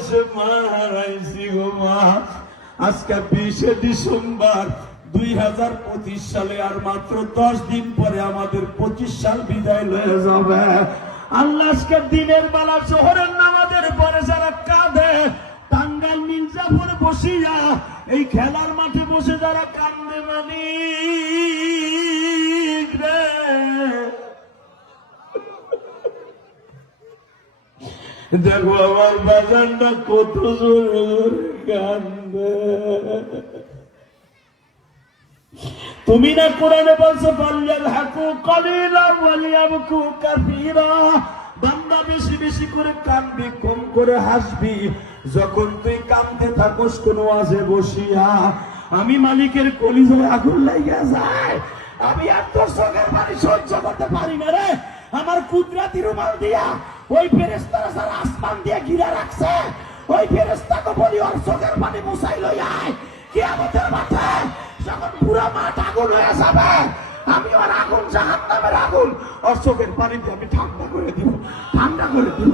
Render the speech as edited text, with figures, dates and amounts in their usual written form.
বসে মা হারাইছি গো মা। আজকে 20শে ডিসেম্বর 2025 সালে, আর মাত্র 10 দিন পরে আমাদের 25 সাল বিদায় লয়ে যাবে। আল্লাহ আজকে দিনের বেলা শহরের নামাজের পরে যারা কাঁদে, টাঙ্গাইল মির্জাপুর বসিয়া এই খেলার মাঠে বসে যারা কান্দে, মালিক রে দেখো আমার বাজানটা কত জোরে জোরে কান্দে। তুমি না কোরআনে বলছো ফালইয়াযহাকু কালিলান ওয়ালিয়াবকু কাসীরা, বান্দা বেশি বেশি করে কাঁদবি, কম করে হাসবি। যখন তুই কাঁদতে থাকস কোন ওয়াজে বসিয়া, আমি মালিকের কলিজায় আগুন লাগিয়া যায়। আমি আর তোর চোখের পানি সহ্য করতে পারি না রে। আমার কুদরতি রুমাল দিয়া ওই ফেরেশতারা সারা আসমান দিয়ে ঘিরে রাখছে, ওই ফেরেশতাকে বলি ওর চোখের পানি মুছাই লই আয়। কিয়ামতের মাঠে যখন পুরা মাঠ আগুন হয়ে যাবে, আমি ওর আগুন, জাহান্নামের আগুন, ওর চোখের পানি দিয়ে আমি ঠান্ডা করে দিব, ঠান্ডা করে দিব।